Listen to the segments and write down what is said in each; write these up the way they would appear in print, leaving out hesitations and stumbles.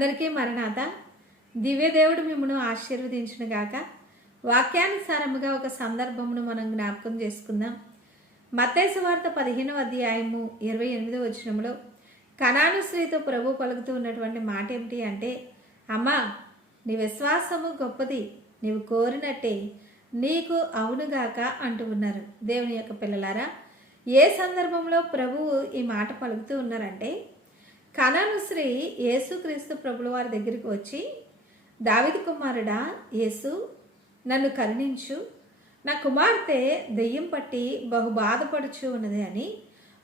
అందరికీ మరణాత. దివ్యదేవుడు మిమ్మను ఆశీర్వదించును గాక. వాక్యానుసారముగా ఒక సందర్భమును మనం జ్ఞాపకం చేసుకుందాం. మత్తయి సువార్త 15వ అధ్యాయము 28వ వచనంలో కనాను స్త్రీతో ప్రభు పలుకుతూ ఉన్నటువంటి మాట ఏమిటి అంటే, అమ్మా, నీ విశ్వాసము గొప్పది, నీవు కోరినట్టే నీకు అవునుగాక అంటూ ఉన్నారు. దేవుని యొక్క పిల్లలారా, ఏ సందర్భంలో ప్రభువు ఈ మాట పలుకుతూ ఉన్నారంటే, కనాను స్త్రీ యేసుక్రీస్తు ప్రభుల వారి దగ్గరికి వచ్చి, దావీదు కుమారుడా యేసు, నన్ను కరుణించు, నా కుమార్తె దెయ్యం పట్టి బహు బాధపడుచు ఉన్నది అని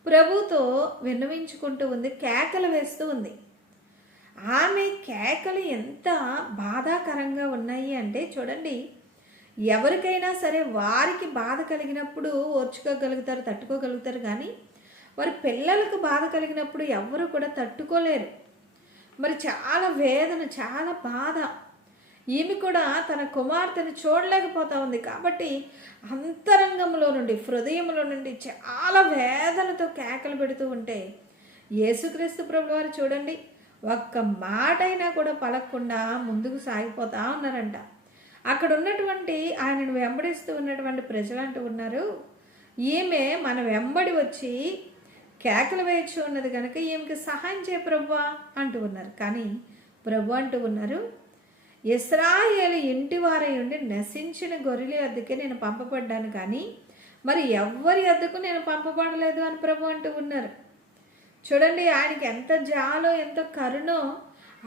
ప్రభుతో విన్నవించుకుంటూ ఉంది, కేకలు వేస్తూ ఉంది. ఆమె కేకలు ఎంత బాధాకరంగా ఉన్నాయి అంటే చూడండి, ఎవరికైనా సరే వారికి బాధ కలిగినప్పుడు ఓర్చుకోగలుగుతారు, తట్టుకోగలుగుతారు, కానీ వారి పిల్లలకు బాధ కలిగినప్పుడు ఎవరు కూడా తట్టుకోలేరు. మరి చాలా వేదన, చాలా బాధ. ఈమె కూడా తన కుమార్తెను చూడలేకపోతా ఉంది. కాబట్టి అంతరంగంలో నుండి, హృదయంలో నుండి చాలా వేదనతో కేకలు పెడుతూ ఉంటే యేసుక్రీస్తు ప్రభువు వారు చూడండి, ఒక్క మాట అయినా కూడా పలకకుండా ముందుకు సాగిపోతా ఉన్నారంట. అక్కడ ఉన్నటువంటి ఆయనను వెంబడిస్తూ ఉన్నటువంటి ప్రజలు అంటూ ఉన్నారు, ఈమె మన వెంబడి వచ్చి కేకలు వేయచ్చు ఉన్నది కనుక ఈమెకి సహాయం చేయ ప్రభువా అంటూ ఉన్నారు. కానీ ప్రభు అంటూ ఉన్నారు, ఇశ్రాయేలు ఇంటి వారై ఉండి నశించిన గొర్రెల వద్దకే నేను పంపబడ్డాను, కానీ మరి ఎవ్వరి వద్దకు నేను పంపబడలేదు అని ప్రభు అంటూ ఉన్నారు. చూడండి, ఆయనకి ఎంత జాలో, ఎంత కరుణో.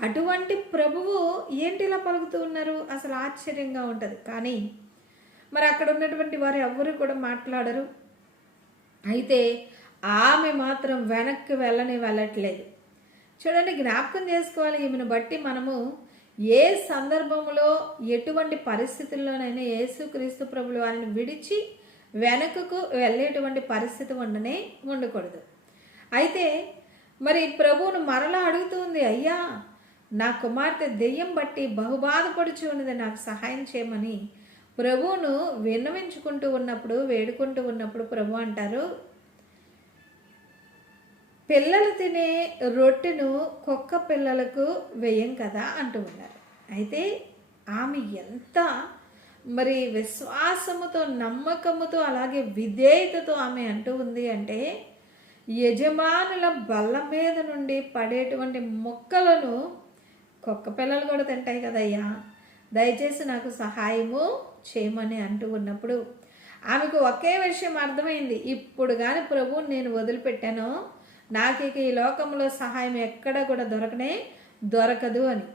అటువంటి ప్రభువు ఏంటి ఇలా పలుకుతూ ఉన్నారు? అసలు ఆశ్చర్యంగా ఉంటుంది. కానీ మరి అక్కడ ఉన్నటువంటి వారు ఎవ్వరు కూడా మాట్లాడరు. అయితే ఆమె మాత్రం వెనక్కి వెళ్ళట్లేదు. చూడండి, జ్ఞాపకం చేసుకోవాలి. ఈమెను బట్టి మనము ఏ సందర్భంలో, ఎటువంటి పరిస్థితుల్లోనైనా యేసుక్రీస్తు ప్రభుల వారిని విడిచి వెనకకు వెళ్ళేటువంటి పరిస్థితి ఉండకూడదు. అయితే మరి ప్రభువును మరలా అడుగుతుంది, అయ్యా, నా కుమార్తె దెయ్యం బట్టి బహుబాధపడుచు ఉన్నది, నాకు సహాయం చేయమని ప్రభువును విన్నవించుకుంటూ ఉన్నప్పుడు, వేడుకుంటూ ఉన్నప్పుడు ప్రభు అంటారు, పిల్లలు తినే రొట్టెను కుక్క పిల్లలకు వేయం కదా అంటూ ఉన్నారు. అయితే ఆమె ఎంత మరి విశ్వాసముతో, నమ్మకముతో, అలాగే విధేయతతో ఆమె అంటూ ఉంది అంటే, యజమానుల బల్ల మీద నుండి పడేటువంటి మొక్కలను కుక్క పిల్లలు కూడా తింటాయి కదయ్యా, దయచేసి నాకు సహాయము చేయమని అంటూ ఉన్నప్పుడు ఆమెకు ఒకే విషయం అర్థమైంది, ఇప్పుడు కానీ ప్రభువుని నేను వదిలిపెట్టాను, నాకు ఇక ఈ లోకంలో సహాయం ఎక్కడ కూడా దొరకదు అని.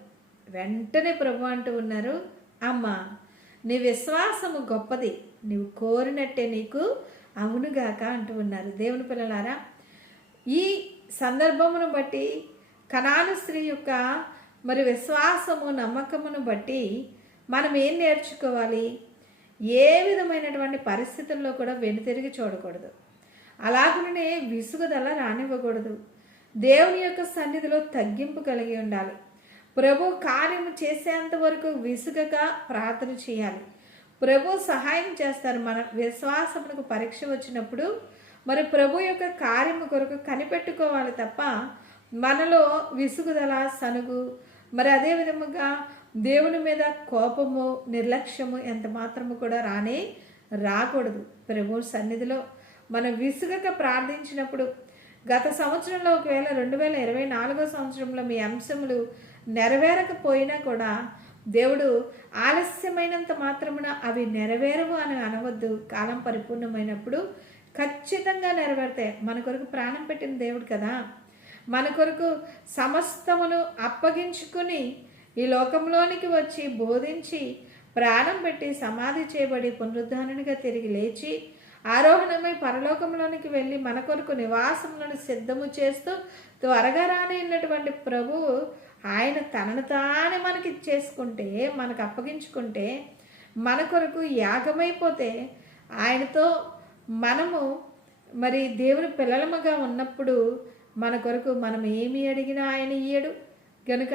వెంటనే ప్రభు అంటూ ఉన్నారు, అమ్మా, నీ విశ్వాసము గొప్పది, నీవు కోరినట్టే నీకు అవునుగాక అంటూ ఉన్నారు. దేవుని పిల్లలారా, ఈ సందర్భమును బట్టి కనాను స్త్రీ యొక్క మరి విశ్వాసము, నమ్మకమును బట్టి మనం ఏం నేర్చుకోవాలి? ఏ విధమైనటువంటి పరిస్థితుల్లో కూడా వెనుతిరిగి చూడకూడదు. అలాగనే విసుగుదల రానివ్వకూడదు. దేవుని యొక్క సన్నిధిలో తగ్గింపు కలిగి ఉండాలి. ప్రభు కార్యము చేసేంత వరకు విసుగక ప్రార్థన చేయాలి. ప్రభు సహాయం చేస్తారు. మన విశ్వాసమునకు పరీక్ష వచ్చినప్పుడు మరి ప్రభు యొక్క కార్యము కొరకు కనిపెట్టుకోవాలి తప్ప మనలో విసుగుదల, సనుగు, మరి అదే విధముగా దేవుని మీద కోపము, నిర్లక్ష్యము ఎంత మాత్రము కూడా రాకూడదు. ప్రభు సన్నిధిలో మనం విసుగక ప్రార్థించినప్పుడు, గత సంవత్సరంలో ఒకవేళ 2024 సంవత్సరంలో మీ అంశములు నెరవేరకపోయినా కూడా దేవుడు ఆలస్యమైనంత మాత్రమున అవి నెరవేరవు అని అనవద్దు. కాలం పరిపూర్ణమైనప్పుడు ఖచ్చితంగా నెరవేరుతాయి. మన కొరకు ప్రాణం పెట్టిన దేవుడు కదా, మన కొరకు సమస్తమును అప్పగించుకుని ఈ లోకంలోనికి వచ్చి బోధించి ప్రాణం పెట్టి సమాధి చేయబడి పునరుద్ధానునిగా తిరిగి లేచి ఆరోహణమై పరలోకంలోనికి వెళ్ళి మన కొరకు నివాసములను సిద్ధము చేస్తూ త్వరగా రానైనటువంటి ప్రభువు ఆయన తనను తానే మనకి చేసుకుంటే, మనకు అప్పగించుకుంటే, మన కొరకు యాగమైపోతే, ఆయనతో మనము మరి దేవుని పిల్లలముగా ఉన్నప్పుడు మన కొరకు మనం ఏమి అడిగినా ఆయన ఇయ్యడు. గనుక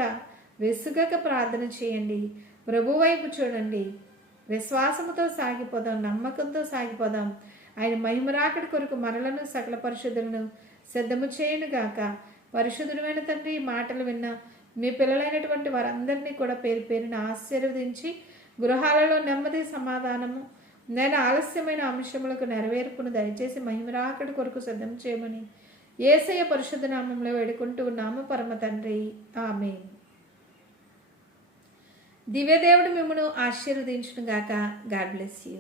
విసుగక ప్రార్థన చేయండి, ప్రభు వైపు చూడండి, విశ్వాసముతో సాగిపోదాం, నమ్మకంతో సాగిపోదాం. ఆయన మహిమరాకడి కొరకు మనలను, సకల పరిశుద్ధులను సిద్ధము చేయునుగాక. పరిశుద్ధుడైన తండ్రి, ఈ మాటలు విన్న మీ పిల్లలైనటువంటి వారందరినీ కూడా పేరు పేరున ఆశీర్వదించి గృహాలలో నెమ్మది సమాధానము నేను ఆలస్యమైన అంశములకు నెరవేర్పును దయచేసి మహిమరాకడి కొరకు సిద్ధం చేయమని యేసయ్య పరిశుద్ధ నామంలో వేడుకుంటూ ఉన్నాము పరమ తండ్రి, ఆమేన్. దివ్యదేవుడు మిమ్మను ఆశీర్వదించును గాక. God bless you.